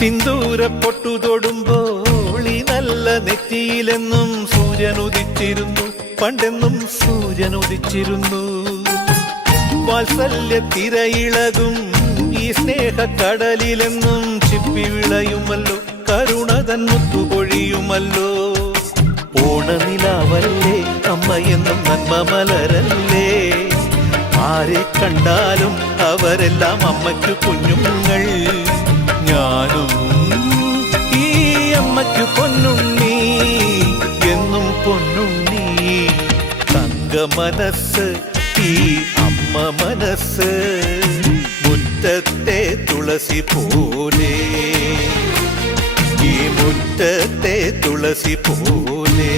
സിന്ദൂര പൊട്ടു തൊടുമ്പോൾ ഈ നല്ല നെറ്റിയിലെന്നും സൂര്യൻ ഉദിച്ചിരുന്നു, പണ്ടെന്നും സൂര്യൻ ഉദിച്ചിരുന്നു. വാത്സല്യ തിരയിളകും ഈ സ്നേഹക്കടലിലെന്നും ചിപ്പി വിളയുമല്ലോ, കരുണതൻ മുത്തുപൊഴിയുമല്ലോ. ഓണനിലാവല്ലേ അമ്മയെന്നും നന്മ മലരല്ലേ, ആരെ കണ്ടാലും അവരെല്ലാം അമ്മയ്ക്കു കുഞ്ഞുങ്ങൾ. ഞാനും ഈ അമ്മയ്ക്കു പൊന്നുണ്ണി, എന്നും പൊന്നുണ്ണി. തങ്ക മനസ്സ് ഈ അമ്മ മനസ്സ്, മുറ്റത്തെ തുളസി പോലെ, ഈ മുറ്റത്തെ തുളസി പോലെ.